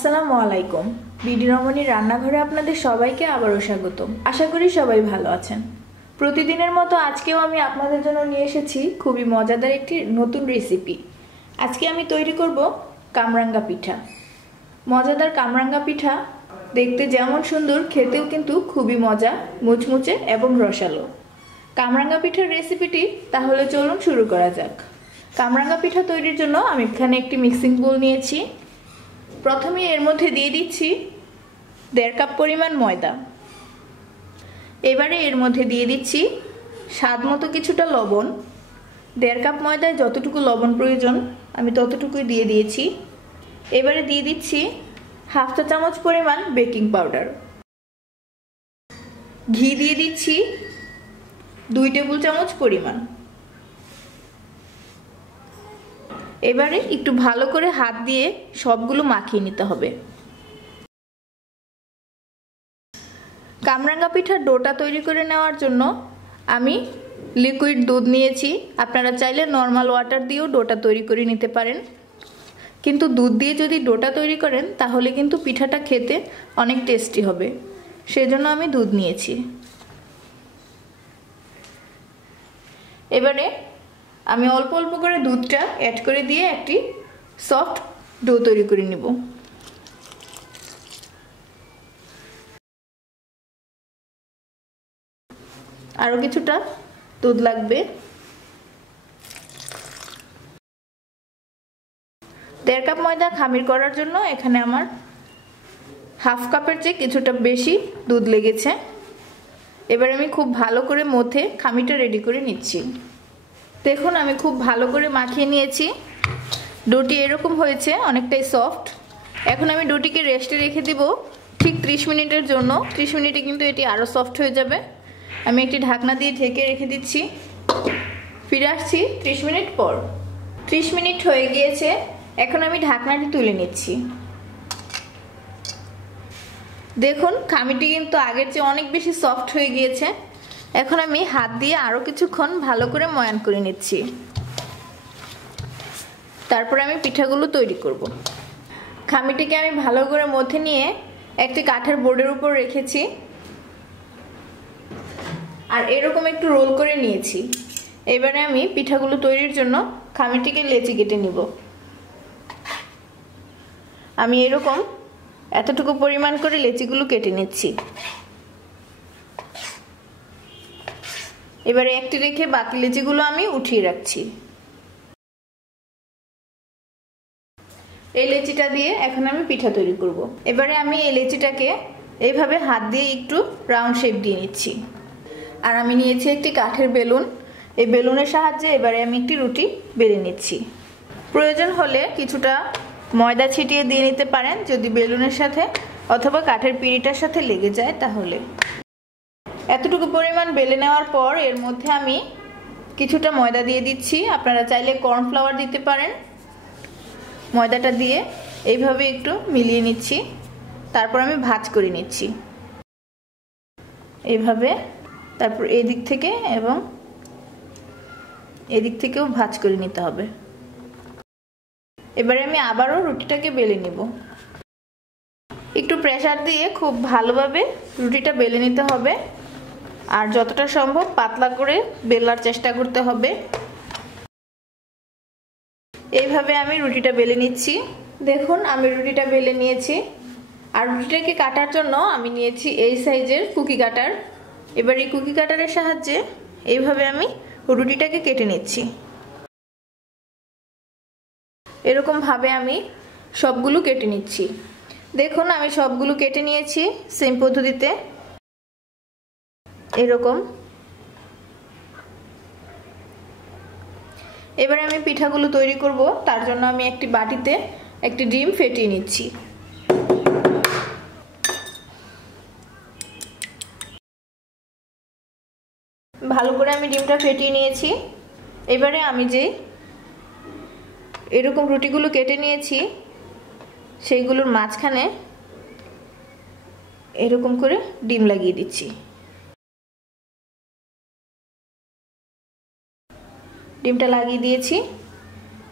আসসালামু আলাইকুম। বিডি রমণীর রান্নাঘরে আপনাদের সবাইকে আবারও স্বাগতম। আশা করি সবাই ভালো আছেন। প্রতিদিনের মতো আজকেও আমি আপনাদের জন্য নিয়ে এসেছি খুবই মজাদার একটি নতুন রেসিপি আজকে আমি তৈরি করব কামরাঙ্গা পিঠা। মজাদার কামরাঙ্গা পিঠা দেখতে যেমন সুন্দর, খেতেও কিন্তু খুবই মজা, মুচমুচে এবং রসালো। কামরাঙ্গা পিঠার রেসিপিটি তাহলে চলুন শুরু করা যাক। কামরাঙ্গা পিঠা তৈরির জন্য আমি এখানে একটি মিক্সিং বোল নিয়েছি। প্রথমে এর মধ্যে দিয়ে দিচ্ছি দেড় কাপ পরিমাণ ময়দা। এবারে এর মধ্যে দিয়ে দিচ্ছি স্বাদ মতো কিছুটা লবণ। দেড় কাপ ময়দায় যতটুকু লবণ প্রয়োজন, আমি ততটুকুই দিয়ে দিয়েছি। এবারে দিয়ে দিচ্ছি হাফ চা চামচ পরিমাণ বেকিং পাউডার। ঘি দিয়ে দিচ্ছি দুই টেবিল চামচ পরিমাণ। এবারে একটু ভালো করে হাত দিয়ে সবগুলো মাখিয়ে নিতে হবে। কামরাঙ্গা পিঠার ডোটা তৈরি করে নেওয়ার জন্য আমি লিকুইড দুধ নিয়েছি। আপনারা চাইলে নর্মাল ওয়াটার দিয়েও ডোটা তৈরি করে নিতে পারেন। কিন্তু দুধ দিয়ে যদি ডোটা তৈরি করেন, তাহলে কিন্তু পিঠাটা খেতে অনেক টেস্টি হবে। সেজন্য আমি দুধ নিয়েছি। এবারে আমি অল্প অল্প করে দুধটা অ্যাড করে দিয়ে একটি সফট ডো তৈরি করে নিব। আরও কিছুটা দুধ লাগবে। দেড় কাপ ময়দা খামির করার জন্য এখানে আমার হাফ কাপের চেয়ে কিছুটা বেশি দুধ লেগেছে। এবার আমি খুব ভালো করে মধ্যে খামিটা রেডি করে নিচ্ছি। দেখুন, আমি খুব ভালো করে মাখিয়ে নিয়েছি। ডোটি এরকম হয়েছে, অনেকটাই সফট এখন আমি ডোটিকে রেস্টে রেখে দিব ঠিক ত্রিশ মিনিটের জন্য। ত্রিশ মিনিটে কিন্তু এটি আরও সফট হয়ে যাবে। আমি একটি ঢাকনা দিয়ে ঢেকে রেখে দিচ্ছি। ফিরে আসছি ত্রিশ মিনিট পর। ত্রিশ মিনিট হয়ে গিয়েছে, এখন আমি ঢাকনাটি তুলে নিচ্ছি। দেখুন, খামিটি কিন্তু আগের চেয়ে অনেক বেশি সফট হয়ে গিয়েছে। এখন আমি হাত দিয়ে আরও কিছুক্ষণ ভালো করে ময়ান করে নিচ্ছি। তারপরে আমি পিঠাগুলো তৈরি করব। খামিটিকে আমি ভালো করে মধ্যে নিয়ে একটি কাঠের বোর্ডের উপর রেখেছি। আর এরকম একটু রোল করে নিয়েছি। এবারে আমি পিঠাগুলো তৈরির জন্য খামিটিকে লেচি কেটে নিব। আমি এরকম এতটুকু পরিমাণ করে লেচিগুলো কেটে নিচ্ছি। এবারে একটি রেখে বাকি লেচিগুলো আমি উঠিয়ে রাখছি। এই লেচিটা দিয়ে এখন আমি পিঠা তৈরি করব। এবারে আমি এই লেচিটাকে এইভাবে হাত দিয়ে একটু রাউন্ড শেপ দিয়ে নিচ্ছি। আর আমি নিয়েছি একটি কাঠের বেলুন। এই বেলুনের সাহায্যে এবারে আমি একটি রুটি বেলে নিচ্ছি। প্রয়োজন হলে কিছুটা ময়দা ছিটিয়ে দিয়ে নিতে পারেন। যদি বেলুনের সাথে অথবা কাঠের পিঁড়িটার সাথে লেগে যায় তাহলে। এতটুকু পরিমাণ বেলে নেওয়ার পর এর মধ্যে আমি কিছুটা ময়দা দিয়ে দিচ্ছি। আপনারা চাইলে কর্নফ্লাওয়ার দিতে পারেন। ময়দাটা দিয়ে এইভাবে একটু মিলিয়ে নিচ্ছি। তারপর আমি ভাজ করে নিচ্ছি। এইভাবে তারপর এদিক থেকে এবং এদিক থেকেও ভাজ করে নিতে হবে। এবারে আমি আবারও রুটিটাকে বেলে নিব। একটু প্রেশার দিয়ে খুব ভালোভাবে রুটিটা বেলে নিতে হবে। আর যতটা সম্ভব পাতলা করে বেলার চেষ্টা করতে হবে। এইভাবে আমি রুটিটা বেলে নিচ্ছি। দেখুন, আমি রুটিটা বেলে নিয়েছি। আর রুটিটাকে কাটার জন্য আমি নিয়েছি এই সাইজের কুকি কাটার। এবার এই কুকি কাটারের সাহায্যে এইভাবে আমি রুটিটাকে কেটে নিচ্ছি। এরকম ভাবে আমি সবগুলো কেটে নিচ্ছি। দেখুন, আমি সবগুলো কেটে নিয়েছি সেম পদ্ধতিতে। এরকম। এবারে আমি পিঠাগুলো তৈরি করব, তার জন্য আমি একটি বাটিতে একটি ডিম ফেটিয়ে নিচ্ছি। ভালো করে আমি ডিমটা ফেটিয়ে নিয়েছি। এবারে আমি যে এরকম রুটিগুলো কেটে নিয়েছি, সেইগুলোর মাঝখানে এরকম করে ডিম লাগিয়ে দিচ্ছি। ডিমটা লাগিয়ে দিয়েছি।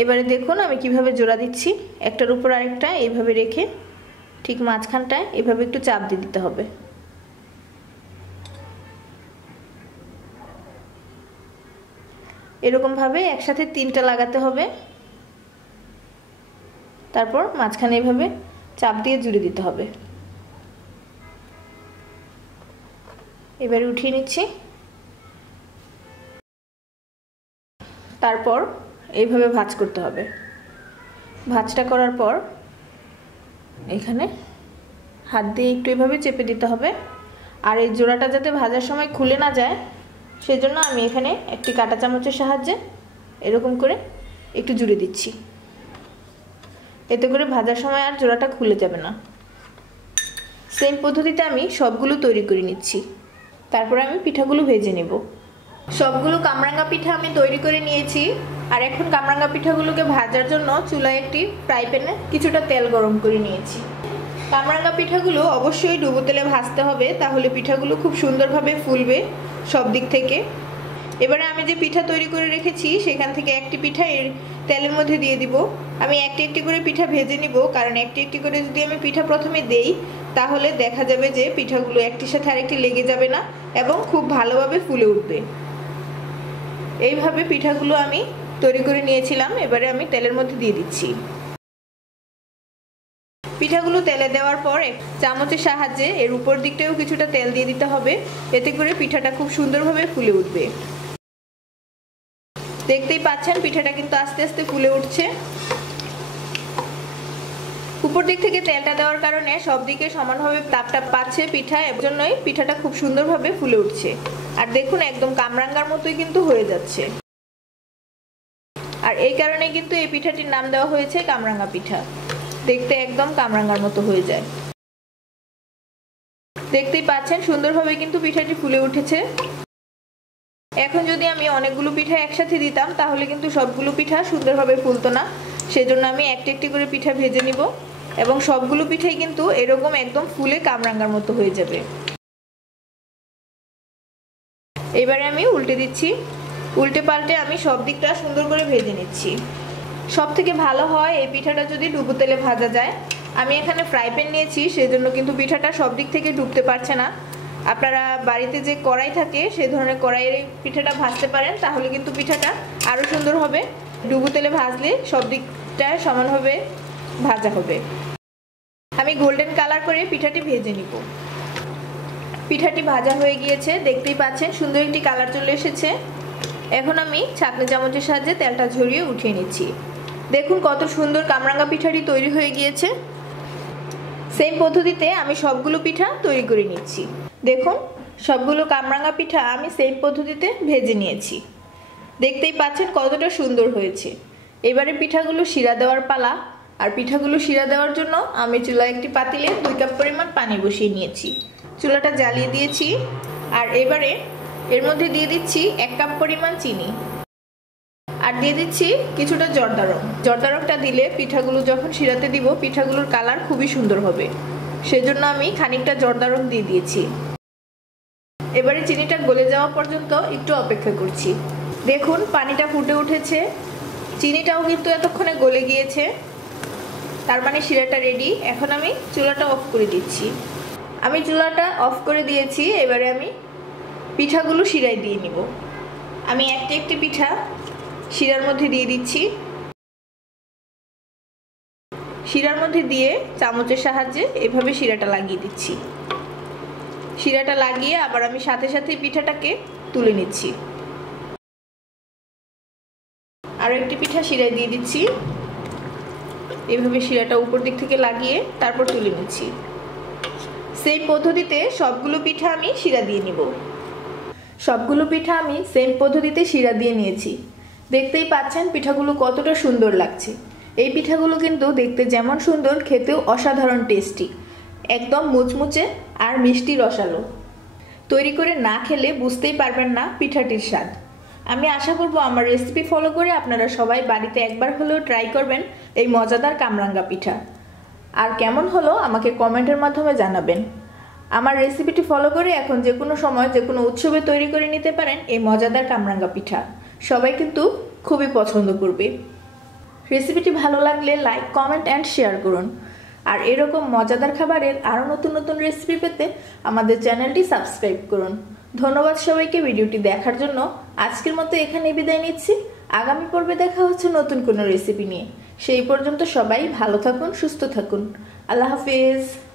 এবারে দেখুন আমি কীভাবে জোড়া দিচ্ছি। একটার উপর আরেকটা এইভাবে রেখে ঠিক মাঝখানটায় এভাবে একটু চাপ দিয়ে দিতে হবে। এরকমভাবে একসাথে তিনটা লাগাতে হবে। তারপর মাঝখানে এভাবে চাপ দিয়ে জুড়ে দিতে হবে। এবারে উঠিয়ে নিচ্ছি। তারপর এইভাবে ভাজ করতে হবে। ভাজটা করার পর এখানে হাত দিয়ে একটু এভাবে চেপে দিতে হবে। আর এই জোড়াটা যাতে ভাজার সময় খুলে না যায়, সেজন্য আমি এখানে একটি কাঁটা চামচের সাহায্যে এরকম করে একটু জুড়ে দিচ্ছি। এতে করে ভাজার সময় আর জোড়াটা খুলে যাবে না। সেম পদ্ধতিতে আমি সবগুলো তৈরি করে নিচ্ছি। তারপরে আমি পিঠাগুলো ভেজে নেব। সবগুলো কামরাঙ্গা পিঠা আমি তৈরি করে নিয়েছি। আর এখন কামরাঙ্গা পিঠাগুলোকে ভাজার জন্য চুলায় একটি ফ্রাই প্যানে কিছুটা তেল গরম করে নিয়েছি। কামরাঙ্গা পিঠাগুলো অবশ্যই ডুবো তেলে ভাজতে হবে, তাহলে পিঠাগুলো খুব সুন্দরভাবে ফুলবে সব দিক থেকে। এবারে আমি যে পিঠা তৈরি করে রেখেছি, সেখান থেকে একটি পিঠা এর তেলের মধ্যে দিয়ে দিব। আমি একটি একটি করে পিঠা ভেজে নিব, কারণ একটি একটি করে যদি আমি পিঠা প্রথমে দেই, তাহলে দেখা যাবে যে পিঠাগুলো একটির সাথে আরেকটি লেগে যাবে না এবং খুব ভালোভাবে ফুলে উঠবে। এইভাবে পিঠাগুলো আমি তৈরি করে নিয়েছিলাম, এবারে আমি তেলের মধ্যে দিয়ে দিচ্ছি। পিঠাগুলো তেলে দেওয়ার পর চামচের সাহায্যে এর উপর দিকটাও কিছুটা তেল দিয়ে দিতে হবে, এতে করে পিঠাটা খুব সুন্দরভাবে ফুলে উঠবে। দেখতেই পাচ্ছেন, পিঠাটা কিন্তু আস্তে আস্তে ফুলে উঠছে। উপর দিক থেকে তেলটা দেওয়ার কারণে সব দিকে সমানভাবে তাপটা পাচ্ছে পিঠা এর জন্যই পিঠাটা খুব সুন্দরভাবে ফুলে উঠছে। আর দেখুন, একদম কামরাঙ্গার মতোই কিন্তু হয়ে যাচ্ছে। আর এই কারণে কিন্তু এই পিঠাটির নাম দেওয়া হয়েছে কামরাঙ্গা পিঠা। দেখতে একদম কামরাঙ্গার মতো হয়ে যায়। দেখতেই পাচ্ছেন, সুন্দরভাবে কিন্তু পিঠাটি ফুলে উঠেছে। এখন যদি আমি অনেকগুলো পিঠা একসাথে দিতাম, তাহলে কিন্তু সবগুলো পিঠা সুন্দরভাবে ফুলতো না। সেজন্য আমি একটি একটি করে পিঠা ভেজে নিব। এবং সবগুলো পিঠাই কিন্তু এরকম একদম ফুলে কামরাঙ্গার মতো হয়ে যাবে। এবারে আমি উল্টে দিচ্ছি। উল্টে পাল্টে আমি সব দিকটা সুন্দর করে ভেজে নিচ্ছি। সব থেকে ভালো হয় এই পিঠাটা যদি ডুবো তেলে ভাজা যায়। আমি এখানে ফ্রাই প্যান নিয়েছি, সেজন্য কিন্তু পিঠাটা সব দিক থেকে ডুবতে পারছে না। আপনারা বাড়িতে যে কড়াই থাকে, সে ধরনের কড়াইয়ের পিঠাটা ভাজতে পারেন, তাহলে কিন্তু পিঠাটা আরও সুন্দর হবে। ডুবো তেলে ভাজলে সব দিকটা সমানভাবে ভাজা হবে। আমি গোল্ডেন কালার করে পিঠাটি ভেজে নিব। পিঠাটি ভাজা হয়ে গিয়েছে, দেখতেই পাচ্ছেন, সুন্দর একটি কালার চলে এসেছে। এখন আমি ছাকনি চামচের সাহায্যে তেলটা ঝরিয়ে উঠিয়ে নিচ্ছি। দেখুন কত সুন্দর কামরাঙ্গা পিঠাটি তৈরি হয়ে গিয়েছে। সেম পদ্ধতিতে আমি সবগুলো পিঠা তৈরি করে নিচ্ছি। দেখুন, সবগুলো কামরাঙ্গা পিঠা আমি সেম পদ্ধতিতে ভেজে নিয়েছি। দেখতেই পাচ্ছেন কতটা সুন্দর হয়েছে। এবারে পিঠাগুলো শিরা দেওয়ার পালা আর পিঠাগুলো শিরা দেওয়ার জন্য আমি চুলা একটি পাতিলে দুই কাপ পরিমাণ পানি বসিয়ে নিয়েছি। চুলাটা জ্বালিয়ে দিয়েছি আর এবারে এর মধ্যে দিয়ে দিচ্ছি এক কাপ পরিমাণ চিনি। আর দিয়ে দিচ্ছি কিছুটা জর্দা রং। জর্দা রংটা দিলে পিঠাগুলো যখন শিরাতে দিব, পিঠাগুলোর কালার খুবই সুন্দর হবে। সেজন্য আমি খানিকটা জর্দা রং দিয়ে দিয়েছি। এবারে চিনিটা গলে যাওয়া পর্যন্ত একটু অপেক্ষা করছি। দেখুন, পানিটা ফুটে উঠেছে। চিনিটাও কিন্তু এতক্ষণে গলে গিয়েছে। তার মানে শিরাটা রেডি এখন আমি চুলাটা অফ করে দিচ্ছি। আমি চুলাটা অফ করে দিয়েছি, এবারে আমি পিঠাগুলো শিরায় দিয়ে নিব। আমি একটি একটি পিঠা শিরার মধ্যে দিয়ে দিচ্ছি। শিরার মধ্যে দিয়ে চামচের সাহায্যে এভাবে শিরাটা লাগিয়ে দিচ্ছি। শিরাটা লাগিয়ে আবার আমি সাথে সাথে পিঠাটাকে তুলে নিচ্ছি। আরও একটি পিঠা শিরায় দিয়ে দিচ্ছি। এভাবে শিরাটা উপর দিক থেকে লাগিয়ে তারপর তুলে নিচ্ছি। সেই পদ্ধতিতে সবগুলো পিঠা আমি শিরা দিয়ে নিব। সবগুলো পিঠা আমি সেম পদ্ধতিতে শিরা দিয়ে নিয়েছি। দেখতেই পাচ্ছেন পিঠাগুলো কতটা সুন্দর লাগছে। এই পিঠাগুলো কিন্তু দেখতে যেমন সুন্দর, খেতেও অসাধারণ টেস্টি একদম মুচমুচে আর মিষ্টি রসালো। তৈরি করে না খেলে বুঝতেই পারবেন না পিঠাটির স্বাদ। আমি আশা করব আমার রেসিপি ফলো করে আপনারা সবাই বাড়িতে একবার হলেও ট্রাই করবেন এই মজাদার কামরাঙ্গা পিঠা। আর কেমন হলো আমাকে কমেন্টের মাধ্যমে জানাবেন। আমার রেসিপিটি ফলো করে এখন যে কোনো সময় যে কোনো উৎসবে তৈরি করে নিতে পারেন এই মজাদার কামরাঙ্গা পিঠা। সবাই কিন্তু খুবই পছন্দ করবে। রেসিপিটি ভালো লাগলে লাইক কমেন্ট অ্যান্ড শেয়ার করুন। আর এরকম মজাদার খাবারের আরও নতুন নতুন রেসিপি পেতে আমাদের চ্যানেলটি সাবস্ক্রাইব করুন। ধন্যবাদ সবাইকে ভিডিওটি দেখার জন্য। আজকের মতো এখানে বিদায় নিচ্ছি। আগামী পর্বে দেখা হচ্ছে নতুন কোনো রেসিপি নিয়ে। সেই পর্যন্ত সবাই ভালো থাকুন, সুস্থ থাকুন। আল্লাহ হাফিজ।